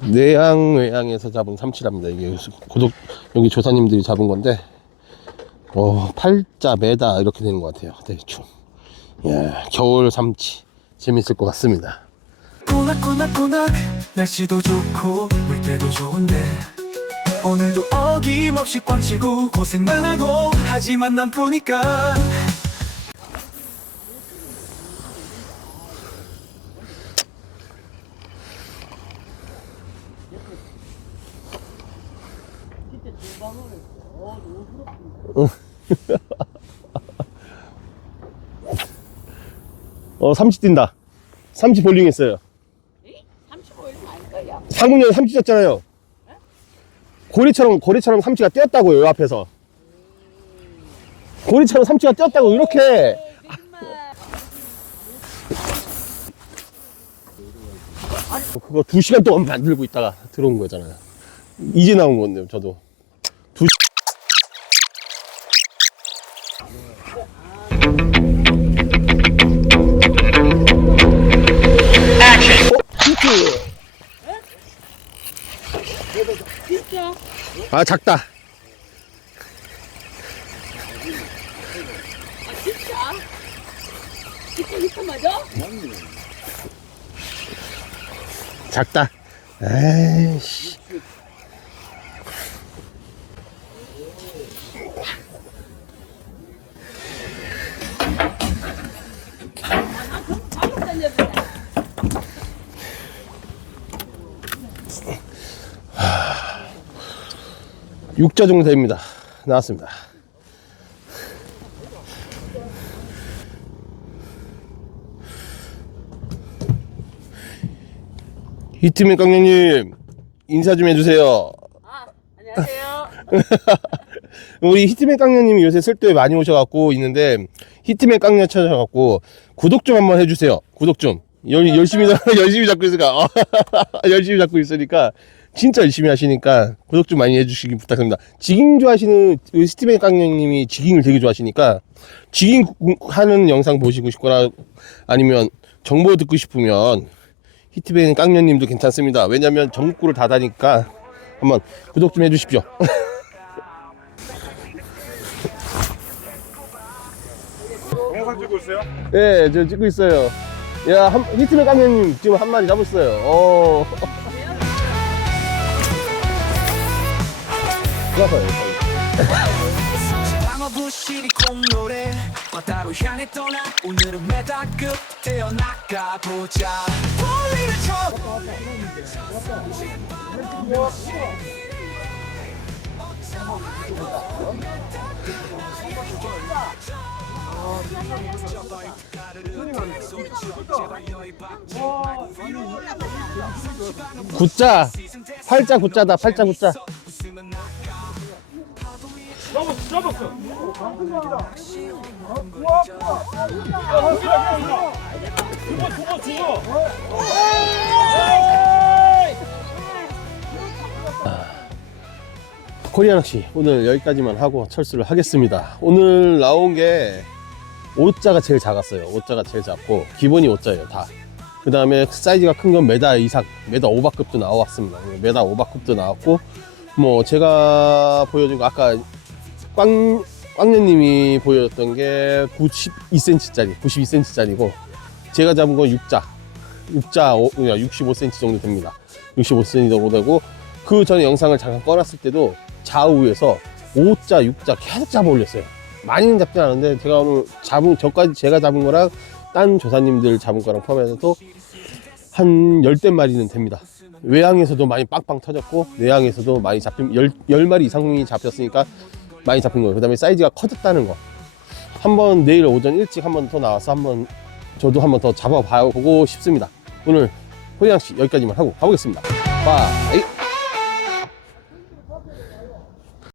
내양 외양에서 잡은 삼치랍니다. 이게 고독 여기 조사님들이 잡은 건데 어 팔자 매다 이렇게 되는 것 같아요. 대충 예 겨울 삼치 재밌을 것 같습니다. 꼬낙꼬낙꼬낙 날씨도 좋고 물때도 좋은데 오늘도 어김없이 꽝치고 고생만 하고 하지만 난 보니까 어 삼치 뛴다. 삼치 볼링 했어요. 35일 알 거야. 상문에 삼치 졌잖아요. 고리처럼 고리처럼 삼치가 뛰었다고요. 요 앞에서. 고리처럼 삼치가 뛰었다고 이렇게 그거 두 시간 동안 만들고 있다가 들어온 거잖아요. 이제 나온 건데요, 저도. 진짜? 아, 작다. 아 진짜? 히트 히트 맞아? 작다. 에이씨. 6자 정도 됩니다. 나왔습니다. 히트맨 깡장님 인사 좀 해주세요. 아, 안녕하세요. 우리 히트맨 깡녀님이 요새 쓸도에 많이 오셔갖고 있는데 히트맨 깡녀 찾아갖고 구독 좀 한번 해주세요. 구독 좀. 열, 열심히 열심히 잡고 있으니까 열심히 잡고 있으니까 진짜 열심히 하시니까 구독 좀 많이 해주시기 부탁드립니다. 지깅 좋아하시는 우리 히트맨 깡년님이 지깅을 되게 좋아하시니까 지깅 하는 영상 보시고 싶거나 아니면 정보 듣고 싶으면 히트맨 깡년님도 괜찮습니다. 왜냐면 전국구를 다 다니까 한번 구독 좀 해주십시오. 영상 찍고 있어요? 네, 저 찍고 있어요. 야, 한, 히트맨 깡년님 지금 한 마리 잡았어요. 어. 좋아서요. 방어 부실이 콩노래 바다로 향해 떠나 오늘은 메다급 태어나가 보자 볼일을 쳐 굿자. 팔자 굿자다, 팔자 굿자. 코리아 낚시 오늘 여기까지만 하고 철수를 하겠습니다. 오늘 나온 게 5자가 제일 작았어요. 5자가 제일 작고 기본이 5자예요 다. 그 다음에 사이즈가 큰 건 메다 이상, 메다 오바급도 나왔습니다. 메다 오바급도 나왔고 뭐 제가 보여준 거 아까 꽝 꽝년님이 보여줬던 게 92cm짜리, 92cm짜리고 제가 잡은 건 6자, 6자 65cm 정도 됩니다. 65cm 정도 되고 그 전에 영상을 잠깐 꺼놨을 때도 좌우에서 5자, 6자 계속 잡아 올렸어요. 많이는 잡지 않았는데 제가 오늘 잡은 저까지 제가 잡은 거랑 딴 조사님들 잡은 거랑 포함해서 한 열댓 마리는 됩니다. 외양에서도 많이 빵빵 터졌고 내양에서도 많이 잡힌 열, 열 마리 이상이 잡혔으니까 많이 잡힌 거예요. 그 다음에 사이즈가 커졌다는 거. 한번 내일 오전 일찍 한 번 더 나와서 한번 저도 한번 더 잡아보고 싶습니다. 오늘 호리양 씨 여기까지만 하고 가보겠습니다. 바이.